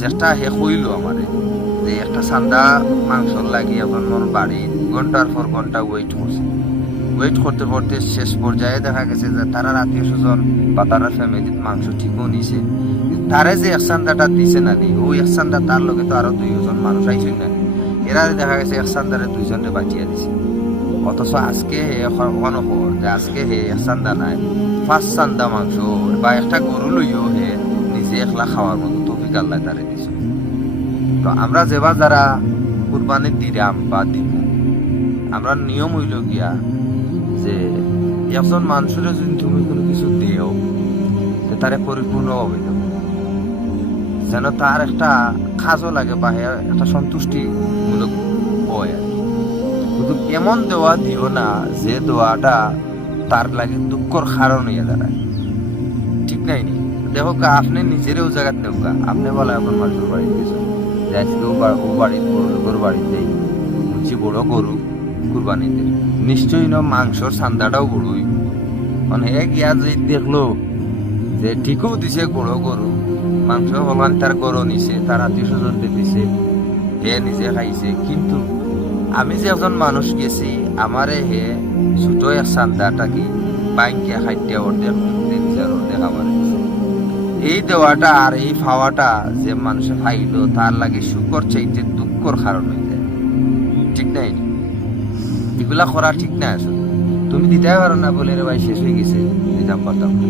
যেটা হে কইল আমারে যে একটা সান্দা মাংস লাগি এখন মোর বাড়ি ঘন্টার পর ঘন্টা ওয়েট করতে করতে শেষ পর্যায়ে দেখা গেছে যে তারা আত্মীয় স্বজন বা তারা ফ্যামিলির মাংস ঠিকও নিছে, তারে যে একসান্দাটা দিছে না নি ওই একসান্দা তার লগে তো আরো দুইজন মানুষ আইসই না, এরা দেখা গেছে একসান্দারে দুইজনে বাঁচিয়ে দিছে। অথচ আজকে কখনো যে আজকে হে একসান্দা নাই, 5 চান্দা মাংস বা একটা গরু লইও হে নিজে একলা খাওয়ার মতো তৌফিক আল্লাহ তারে দিছে। তো আমরা যেবা যারা কুরবানি দিরাম বা দিব, আমরা নিয়ম হইল গিয়া যে একজন মানুষের যদি তুমি কোনো কিছু দিও তারে পরিপূর্ণ হবে যেন তার একটা কাজও লাগে বা একটা সন্তুষ্টিমূলক হয়। কিন্তু এমন দেওয়া দিও না যে দেওয়াটা তার লাগে দুঃখর কারণ হইয়া দাঁড়ায়, ঠিক নাই নি? দেখো আপনি নিজেরও জায়গাত নেও, আপনি বলা এখন মানুষের বাড়ি গেছেন যে আজকে ও বাড়ির বড় লোকের বাড়িতেই বুঝছি বড় গরু কুরবানিতে, নিশ্চয়ই না মাংসর সান্দাটাও বড়ই, মানে গিয়া যে দেখলো যে ঠিকও দিছে বড় গরু মাংস ভগবান তার গরু নিছে, তার আত্মীয় স্বজনকে দিছে, হে নিজে খাইছে। কিন্তু আমি যে একজন মানুষ গেছি আমারে হে ছোট এক সান্দাটাকে বাইঙ্কিয়া খাইতে অর্ধেক অর্ধেক আমার এই দেওয়াটা আর এই খাওয়াটা যে মানুষে খাইলো তার লাগে শুকর চাইতে দুঃখর কারণ হয়ে যায়, ঠিক নাই? এগুলা করা ঠিক না। আসলে তুমি দিতে পারো না বলে রে ভাই শেষ হয়ে গেছে দিতাম পারতাম না,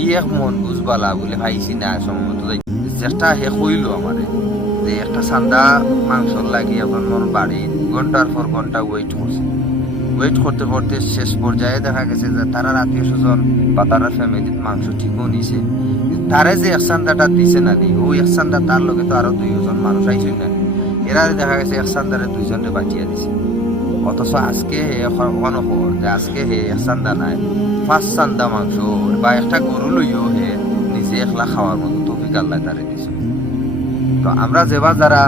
ই এক মন বুঝবালা বলে ভাইছি না সম্ভবত চেষ্টা হে কইল আমারে যে একটা সান্দা মাংস লাগি এখন মোর বাড়ি ঘন্টার পর ঘন্টা ওয়েট করতে করতে শেষ পর্যায়ে দেখা গেছে যে তারা আত্মীয় স্বজন বা তারা ফ্যামিলির মাংস ঠিকও নিছে, তারে যে একসান্দাটা দিছে না নি ওই একসান্দা তার লগে তো আরো দুইজন মানুষ আইসই না, এরা দেখা গেছে একসান্দারে দুইজনে বাঁচিয়ে দিছে। অথচ আজকে কখনো যে আজকে হে একসান্দা নাই, 5 চান্দা মাংস বা একটা গরু লইও হে নিজে একলা খাওয়ার মতো তৌফিক আল্লাহ তারে দিছে। তো আমরা যেবা যারা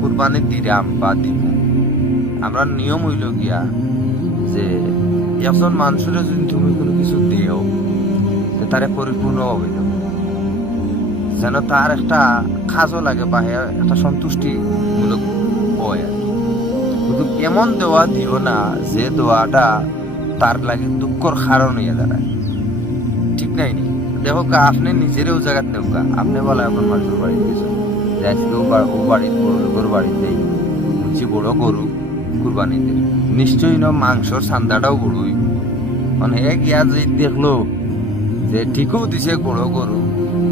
কুরবানি দিরাম বা দিব, আমরা নিয়ম হইল গিয়া যে একজন মানুষের যদি তুমি কোনো কিছু দিও তারে পরিপূর্ণ হবে যেন তার একটা কাজও লাগে বা একটা সন্তুষ্টিমূলক হয়। কিন্তু এমন দেওয়া দিও না যে দেওয়াটা তার লাগে দুঃখর কারণ হইয়া দাঁড়ায়, ঠিক নাই নি? দেখো আপনি নিজেরও জায়গাত নেও, আপনি বলা এখন মানুষের বাড়ি গেছেন যে আজকে ও বাড়ির বড় লোকের বাড়িতেই বুঝছি বড় গরু কুরবানিতে, নিশ্চয়ই না মাংসর সান্দাটাও বড়ই, মানে গিয়া যে দেখলো যে ঠিকও দিছে বড় গরু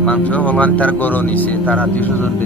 মাংস ভগবান তার গরু নিছে, তার আত্মীয় স্বজন